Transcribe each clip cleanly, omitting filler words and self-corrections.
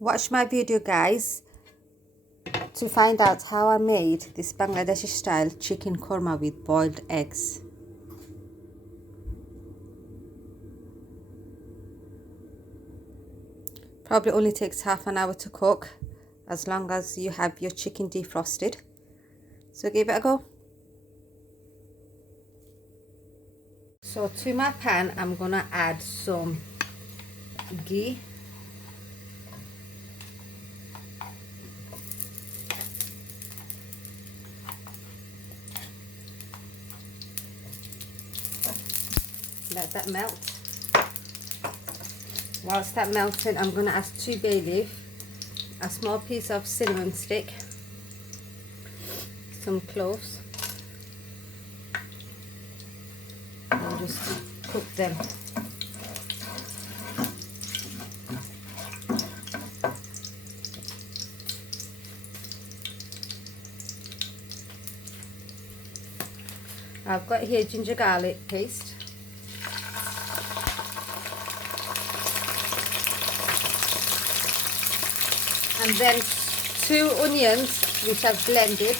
Watch my video, guys, to find out how I made this Bangladeshi style chicken korma with boiled eggs. Probably only takes half an hour to cook, as long as you have your chicken defrosted. So give it a go. So to my pan, I'm gonna add some ghee. Let that melt. Whilst that melting, I'm gonna add 2 bay leaf, a small piece of cinnamon stick, some cloves, and just cook them. I've got here ginger garlic paste, and then 2 onions which I've blended.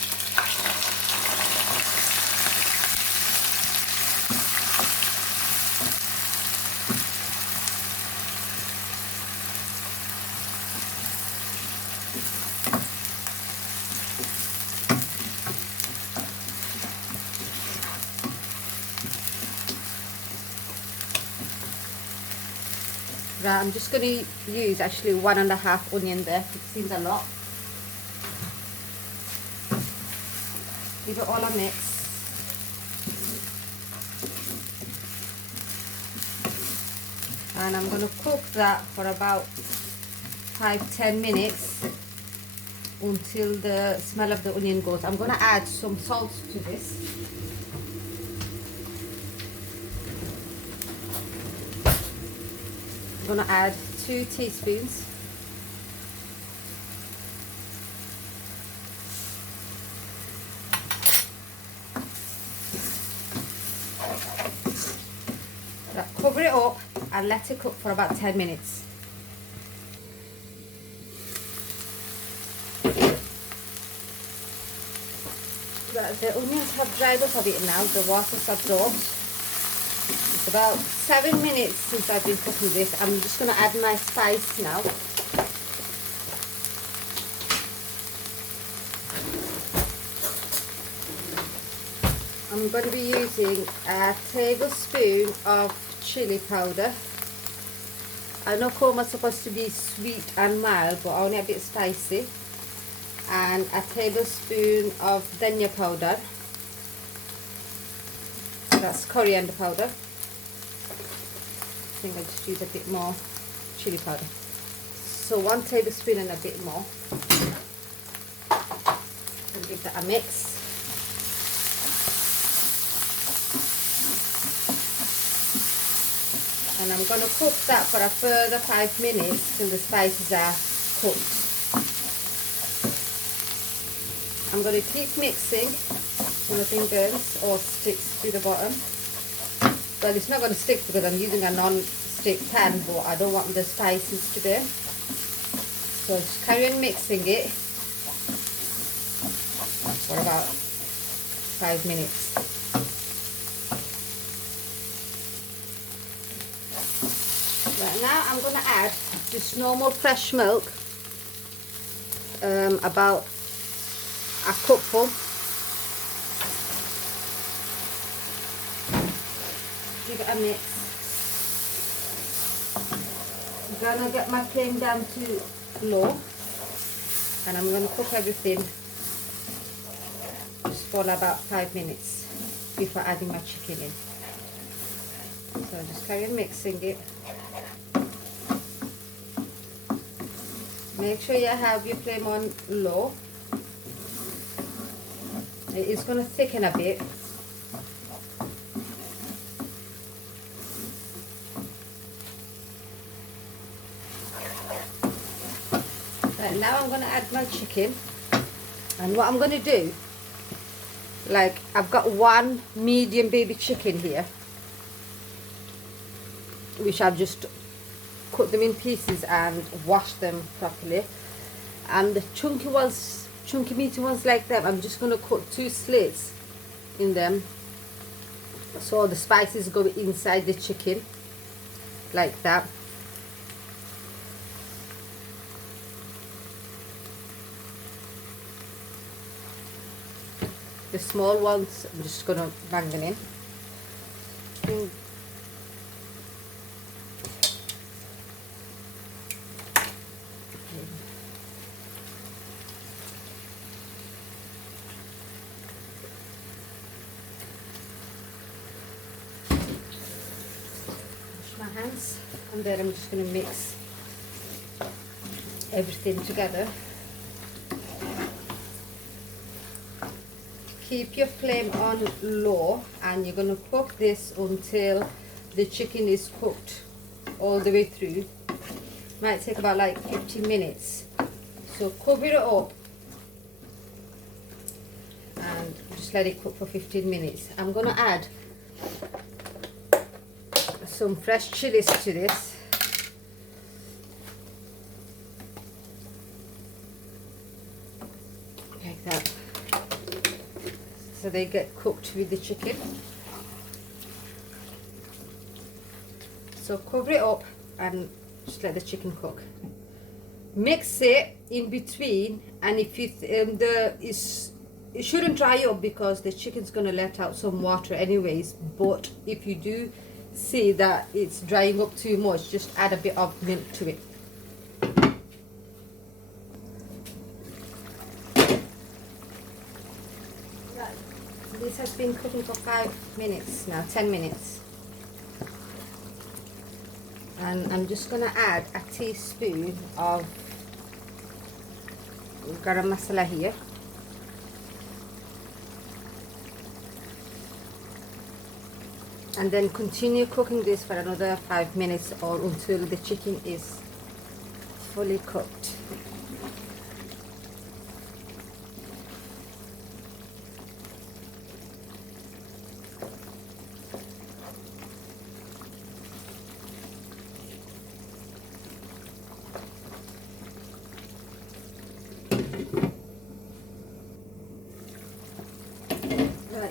Right, I'm just going to use actually 1.5 onion there. It seems a lot. Give it all a mix. And I'm going to cook that for about 5-10 minutes until the smell of the onion goes. I'm going to add some salt to this. I'm going to add 2 teaspoons. Cover it up and let it cook for about 10 minutes. The onions have dried up a bit now, the water's absorbed. It's about 7 minutes since I've been cooking this. I'm just going to add my spice now. I'm going to be using a tablespoon of chili powder. I know korma is supposed to be sweet and mild, but only a bit spicy. And a tablespoon of dhania powder. That's coriander powder. I think I'll just use a bit more chili powder. So 1 tablespoon and a bit more. And give that a mix. And I'm going to cook that for a further 5 minutes till the spices are cooked. I'm going to keep mixing so nothing burns or sticks to the bottom. Well, it's not going to stick because I'm using a non-stick pan, but I don't want the spices to burn. So just carry on mixing it for about 5 minutes. Right, now I'm going to add just normal fresh milk, about a cupful. Give it a mix. I'm going to get my flame down to low, and I'm going to cook everything just for about 5 minutes before adding my chicken in. So just carry on mixing it. Make sure you have your flame on low. It is going to thicken a bit. Right, now I'm going to add my chicken. And what I'm going to do, like I've got 1 medium baby chicken here, which I've just cut them in pieces and wash them properly. And the chunky ones, chunky meaty ones like them, I'm just going to cut 2 slits in them, so the spices go inside the chicken like that. The small ones, I'm just going to bang them in. My hands, and then I'm just going to mix everything together. Keep your flame on low, and you're going to cook this until the chicken is cooked all the way through. Might take about like 15 minutes. So cover it up and just let it cook for 15 minutes. I'm going to add some fresh chilies to this. Like that. So they get cooked with the chicken. So cover it up and just let the chicken cook. Mix it in between, and if you it shouldn't dry up because the chicken's going to let out some water anyways, but if you do see that it's drying up too much, just add a bit of milk to it. This has been cooking for 5 minutes now, 10 minutes, and I'm just going to add a teaspoon of garam masala here. And then continue cooking this for another 5 minutes or until the chicken is fully cooked.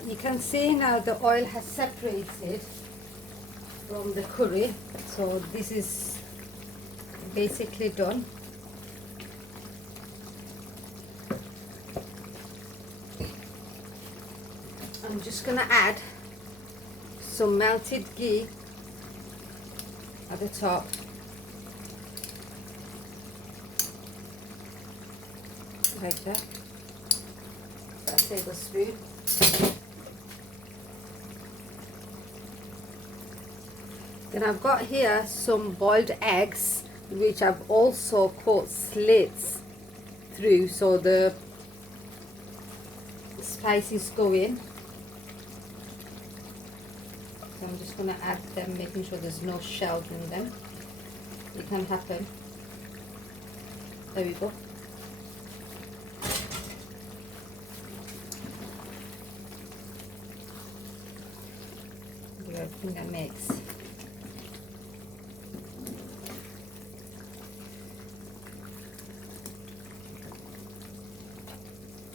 You can see now the oil has separated from the curry, so this is basically done. I'm just gonna add some melted ghee at the top. Like that. A tablespoon. Then I've got here some boiled eggs, which I've also cut slits through so the spices go in. So I'm just going to add them, making sure there's no shells in them. It can happen. There we go. Do everything that makes.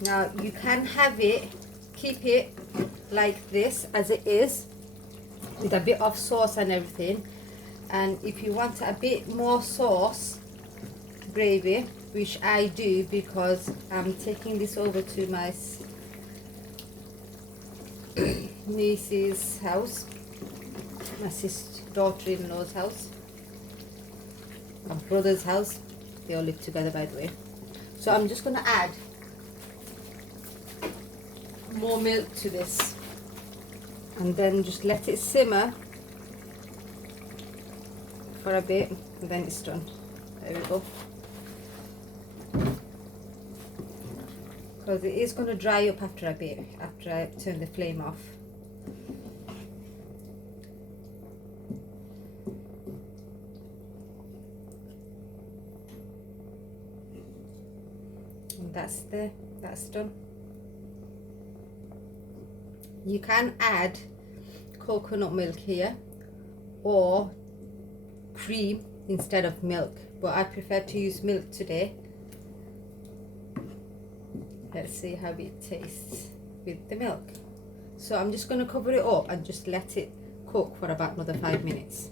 Now you can have it, keep it like this as it is with a bit of sauce and everything, and if you want a bit more sauce, gravy, which I do because I'm taking this over to my niece's house, my daughter-in-law's house, my brother's house, they all live together by the way. So I'm just going to add more milk to this and then just let it simmer for a bit, and then it's done. There we go. Because it is going to dry up after a bit, after I turn the flame off. And that's done. You can add coconut milk here or cream instead of milk, but I prefer to use milk today. Let's see how it tastes with the milk. So I'm just going to cover it up and just let it cook for about another 5 minutes.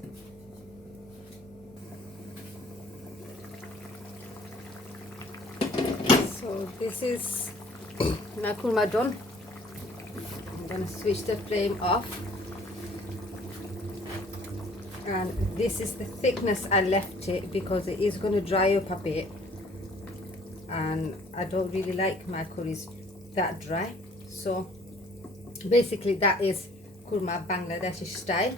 So this is my korma done. I'm going to switch the flame off. And this is the thickness I left it because it is going to dry up a bit. And I don't really like my curries that dry. So basically that is korma Bangladeshi style.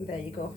There you go.